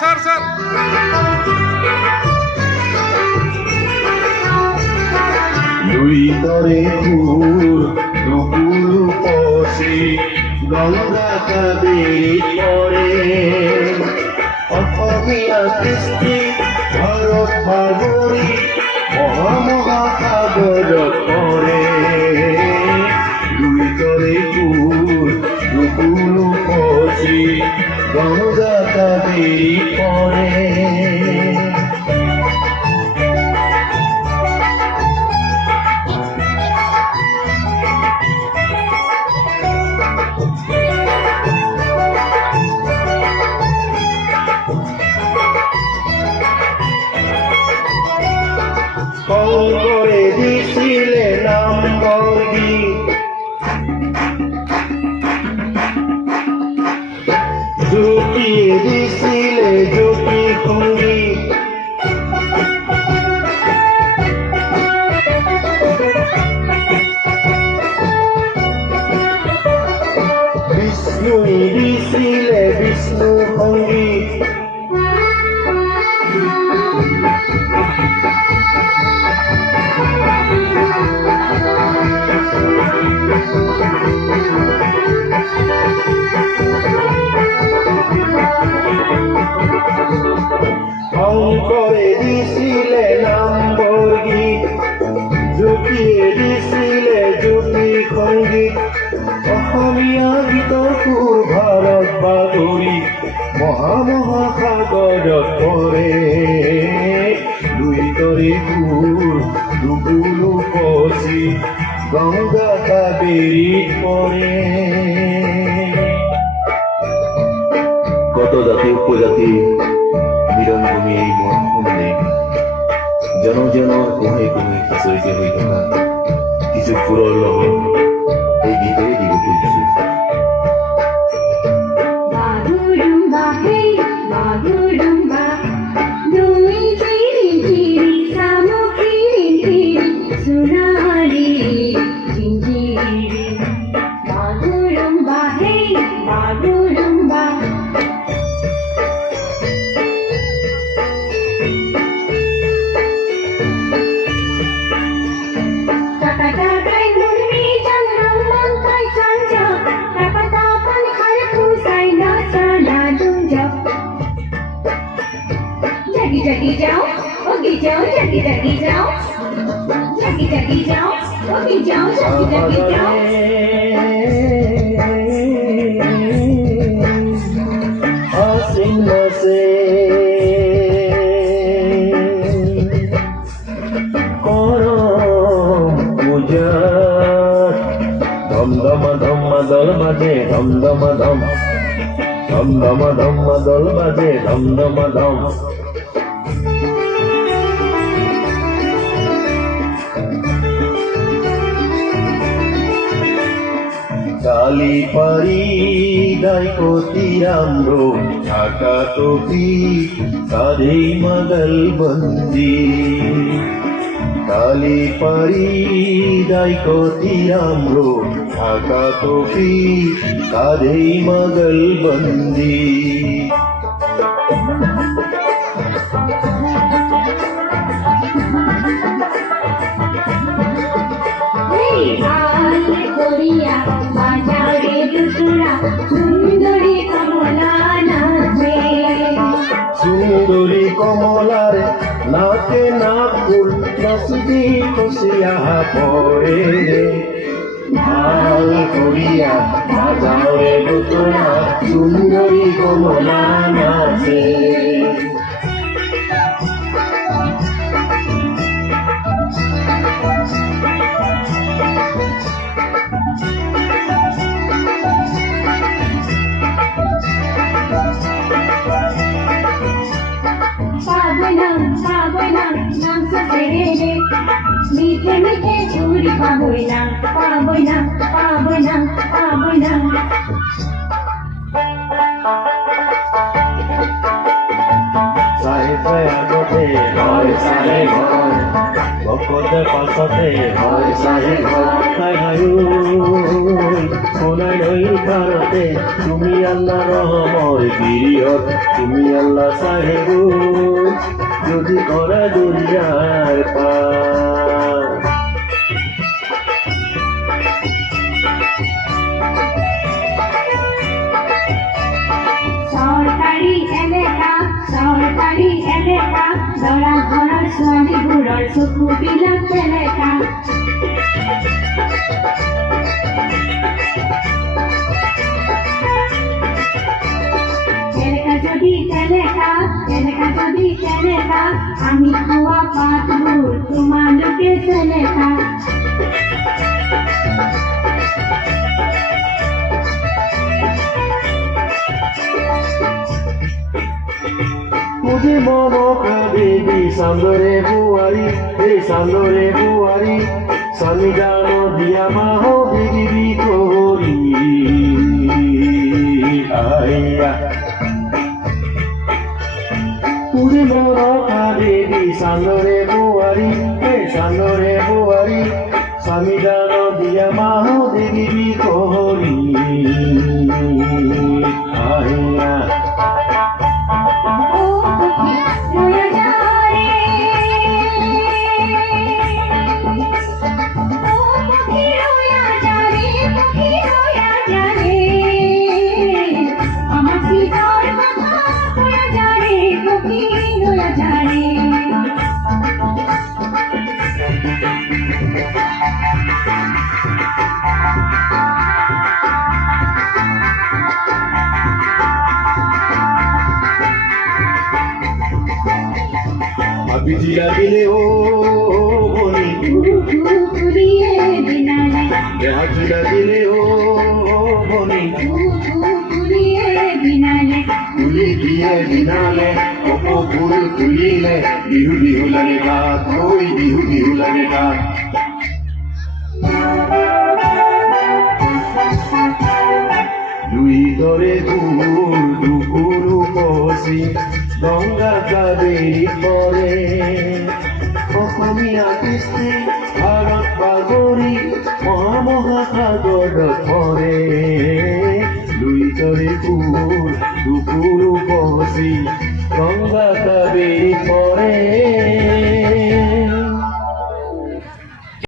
Sir দুই তরে ফুল দুপুর পশে গঙ্গা কাবেরী পরে অসমীয়া কৃষ্টি ভারত সাগরী মহামহাসাগর পরে দুই তরে ফুল দুপুর পশে গঙ্গা কাবেরী পরে করে দিছিলে নাম বর্গী জুটিয়ে দিছিলে জুটি খুঙ্গি বিষ্ণুই দিছিলে বিষ্ণু ভঙ্গি করে দিছিলে নাম বর্গী জুটিয়ে দিছিলে জুটি সংগীত অসমীয়া গীতসুৰ ভাৰত বাতৰি মহামহাসাগৰত পৰে দুই তৰে ফুল দুগুলো পচি গংগা কাবেৰীত পৰে। কত জাতি উপজাতি মিলনভূমি এই মনসমূহে জন জন কোহে কোহে সিঁচৰিত হৈ থকা কিছু সুৰৰ লগত এই গীতেই দিব খুজিছো। जगी जाओ ओगी जाओ जगी जगी जाओ जगी जगी जाओ ओगी जाओ जगी जगी जाओ आसिन से करो पूजा धम धम धम दल बाजे धम धम धम धम धम धम दल बाजे धम धम धम কালি পারি দাইকতি রামরো ঢাকা টপি কাঁধে মগল বন্দি কালি পারি দাইকতি রামরো ঢাকা টপি কাঁধে মগল বন্দি সুন্দরী কমলারে নাকে নাক ফুল নাচি খুশিয়া পরে ভাল করিয়া বাজারে দুতরা সুন্দরী কমলা নাচে। मीठे मीठे चूड़ी पाबोइना पाबोइना पाबोइना पाबोइना साहे साया गोटे होय साहे होय ভকতে পাছতে হয় চাহে ঘৰ হাই হাই সোণাই নৈৰ পাৰতে তুমি আল্লাহ ৰহমৰ গিৰিহত তুমি আল্লাহ চাহেব যদি কৰা দৰিয়াৰ পাৰ সরকারি এলেকা দৰা ঘৰৰ ছোৱালীবোৰৰ চকুবিলাক চেলেকা তেনেকা যদি তেনেকা আমি খোৱা পাতবোৰ তোমালোকে চেলেকা মুঝে মনকা দেবী সান্দরে বুয়ারি হে সান্দরে বুয়ারি সনিদান দিয়া মাহ দেবী কোহরি আইয়া মুঝে মনকা দেবী সান্দরে বুয়ারি হে সান্দরে বুয়ারি সনিদান দিয়া মাহ দেবী কোহরি আইয়া বিধি লাগিলে ও বনি ঘুরিয়ে দিনালে হাতি লাগিলে ও বনি ঘুরিয়ে দিনালে তুলি দিয়ে দিনালে অপো ফুল তুলিলে বিহু বিহু লাগে গাত ওই বিহু বিহু লাগে গাত দুই দরে কুকুর দুকুরু পচি গঙ্গা কাবেৰী পৰে অসমীয়া কৃষ্টি ভাৰত বাগৰি মহামহাসাগৰত পৰে দুইজৰে কুকুৰ দুকুৰু পচি গঙ্গা কাবেৰী পৰে